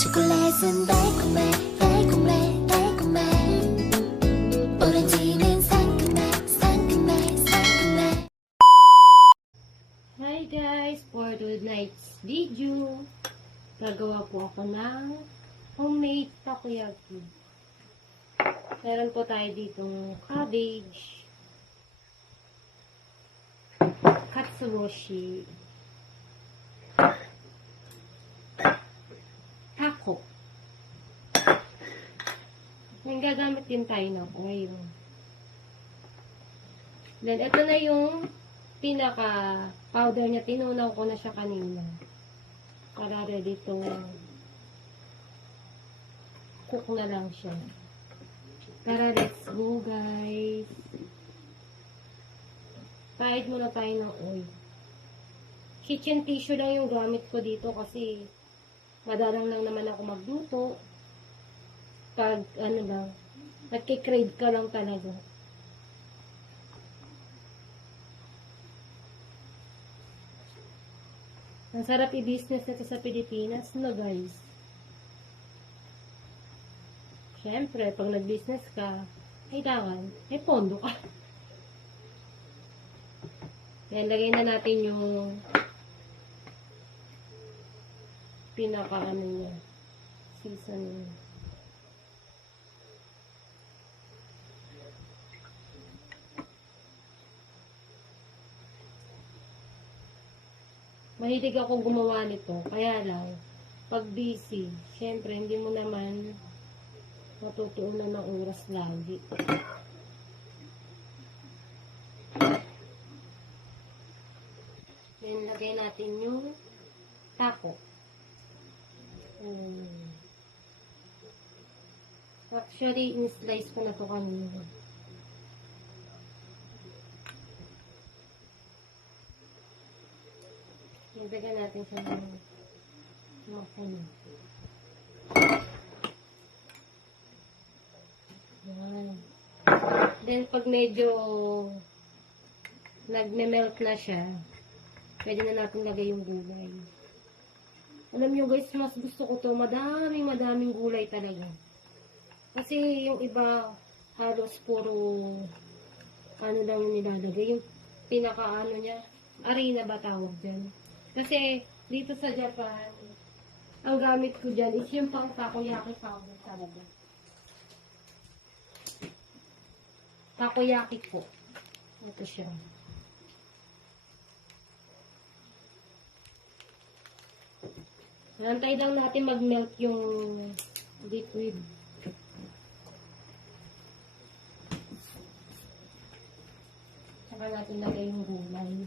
초콜릿은 달콤해 달콤해 달콤해 오렌지는 상큼해 상큼해 상큼해. Hi guys! For tonight's video, gagawa po ako ng homemade takoyaki. Meron po tayo ditong cabbage, katsuoshi, taco. Yung gagamit din tayo ng oil. Then, ito na yung pinaka powder niya. Tinunaw ko na siya kanina. Para ready to cook na lang siya. Tara, let's go guys. Pahid muna tayo ng oil. Kitchen tissue lang yung gamit ko dito kasi madalang lang naman ako magluto. Pag ano lang, nagkikrave ka lang talaga. Ang sarap i-business nito sa Pilipinas, no guys? Siyempre, pag nag-business ka, kailangan, may pondo ka. Then, lagay na natin yung pinaka-ano niya, seasoning. Mahilig ako gumawa nito. Kaya lang, pag busy, syempre, hindi mo naman matutuunan ng oras lagi. Then, lagay natin yung taco. Actually, in-slice ko na ito kanina. Ilagay natin sa mga puno. Then, pag medyo nagme-melt na siya, pwede na natin lagay yung gulay. Alam nyo guys, mas gusto ko to madaming gulay talaga. Kasi yung iba, halos puro ano lang yung nilalagay. Yung pinaka-ano niya, harina ba tawag dyan? Kasi, dito sa Japan, ang gamit ko dyan is yung pang takoyaki powder talaga. Takoyaki po. Ito siya. Nantay lang natin mag-melt yung liquid. Saka natin lagay yung gulay.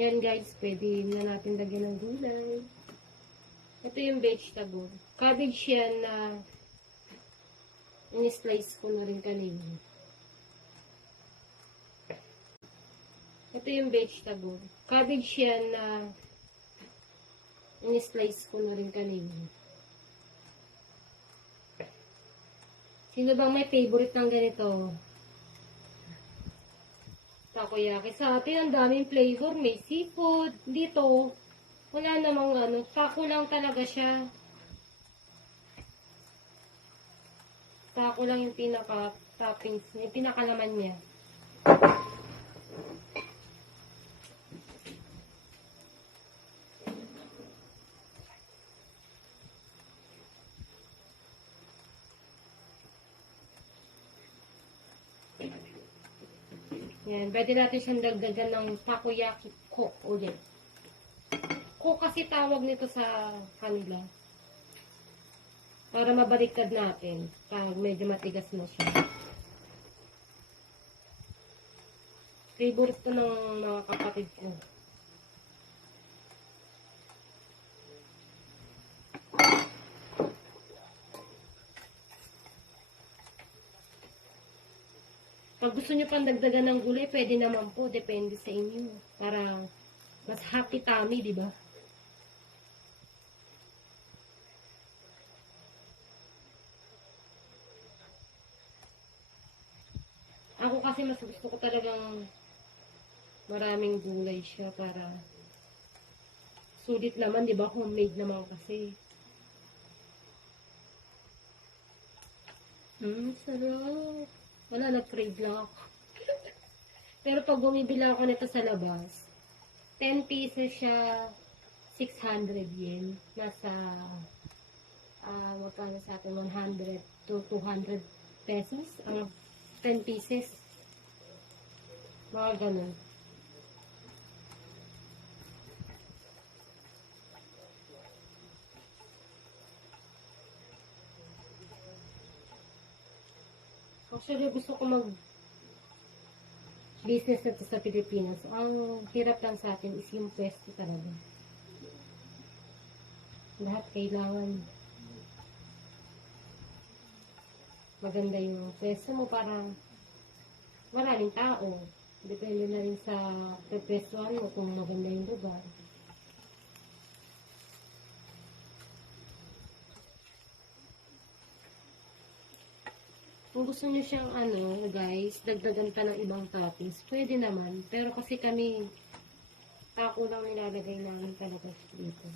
Yan guys, pwede na natin lagyan ng gulay. Ito yung vegetable. Cabbage yan na in-slice ko na rin kanina. Ito yung vegetable. Cabbage yan na in-slice ko na rin kanina. Sino bang may favorite ng ganito? Takoyaki. Sa atin, ang daming flavor. May seafood. Dito, wala namang ano. Taco lang talaga siya. Taco lang yung pinaka-toppings. Yung pinakalaman niya. Yan, pwede natin siyang dagdagan ng takoyaki coke ulit. Coke kasi tawag nito sa kanila. Para mabaliktad natin. Pag medyo matigas na siya. Favorite to ng mga kapatid ko. Pag gusto nyo pang dagdagan ng gulay, pwede naman po. Depende sa inyo. Para mas happy tummy, di ba? Ako kasi mas gusto ko talagang maraming gulay siya para sulit naman, di ba? Homemade naman kasi. Sarap. Wala, nag-crave lang ako. Pero pag bumibili ako nito sa labas, 10 pieces siya, 600 yen. Nasa, magkano sa atin, 100 to 200 pesos. 10 pieces. Mga ganun. Actually, gusto ko mag-business na to sa Pilipinas. Ang hirap lang sa atin is yung pwesto talaga. Lahat kailangan maganda yung pwesto mo para maraming tao. Depende na rin sa pwestuhan mo kung maganda yung lugar. Kung gusto niyo siyang guys, dagdagan pa ng ibang toppings, pwede naman. Pero kasi kami, tako lang nilalagay namin talaga dito.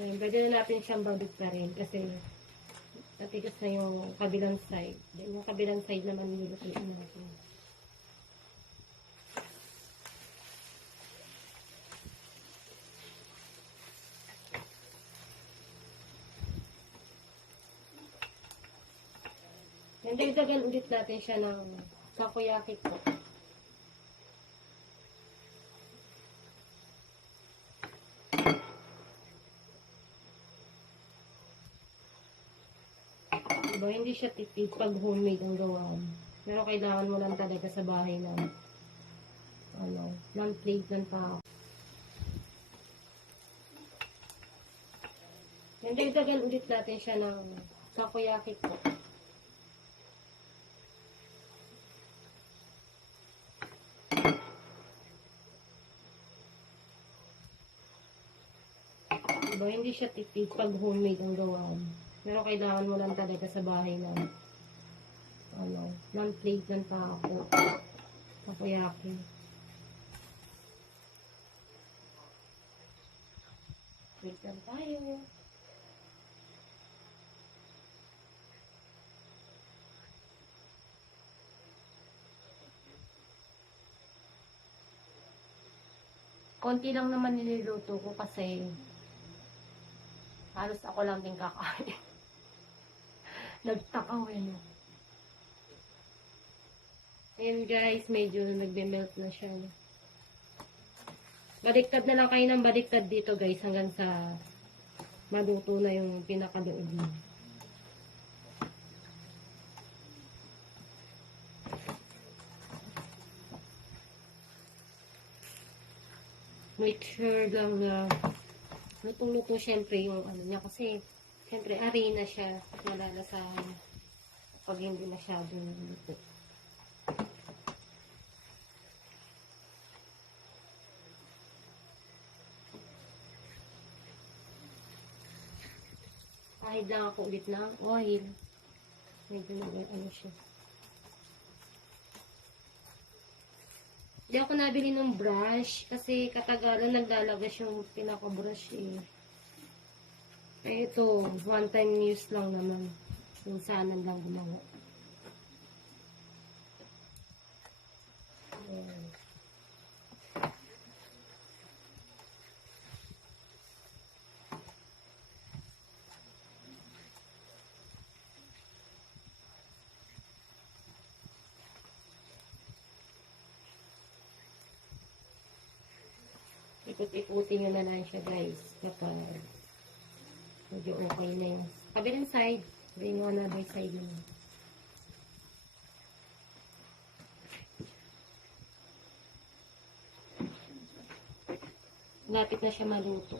Ayan, pwede na natin siyang bagit pa rin kasi matigas na yung kabilang side. Then, yung kabilang side naman nilutuin natin. Then, dagdagan ulit natin siya ng takoyaki po. Diba, hindi siya tipid pag homemade ang gawaan. Pero kailangan mo lang talaga sa bahay ng ng plate ng tao. Then, dagdagan ulit natin siya ng takoyaki po. Diba, hindi siya tipid pag homemade ang gawaan. Pero kailangan mo lang talaga sa bahay ng ng plate ng tao. Takoyaki. Wait lang tayo. Konti lang naman niluluto ko kasi halos ako lang din kakain. Nagtakaw no. Ayan guys, medyo nagbe-melt na siya. No? Baliktad na lang kayo ng baliktad dito guys hanggang sa maluto na yung pinakaloob mo. Make sure lang na lutong-luto syempre yung niya kasi syempre harina siya malalasahan pag hindi masyadong luto. Kahit lang ako ulit ng oil. Medyo siya. Hindi ako nabili ng brush kasi katagalan naglalagas yung pinaka-brush eh. Eh ito, one time use lang naman. Minsanan lang gumawa. Ayan. Ikot-ikutin nyo na lang siya guys kapag medyo okay na yun. Kabilang side, bring mo another side mo. Lapit na siya maluto.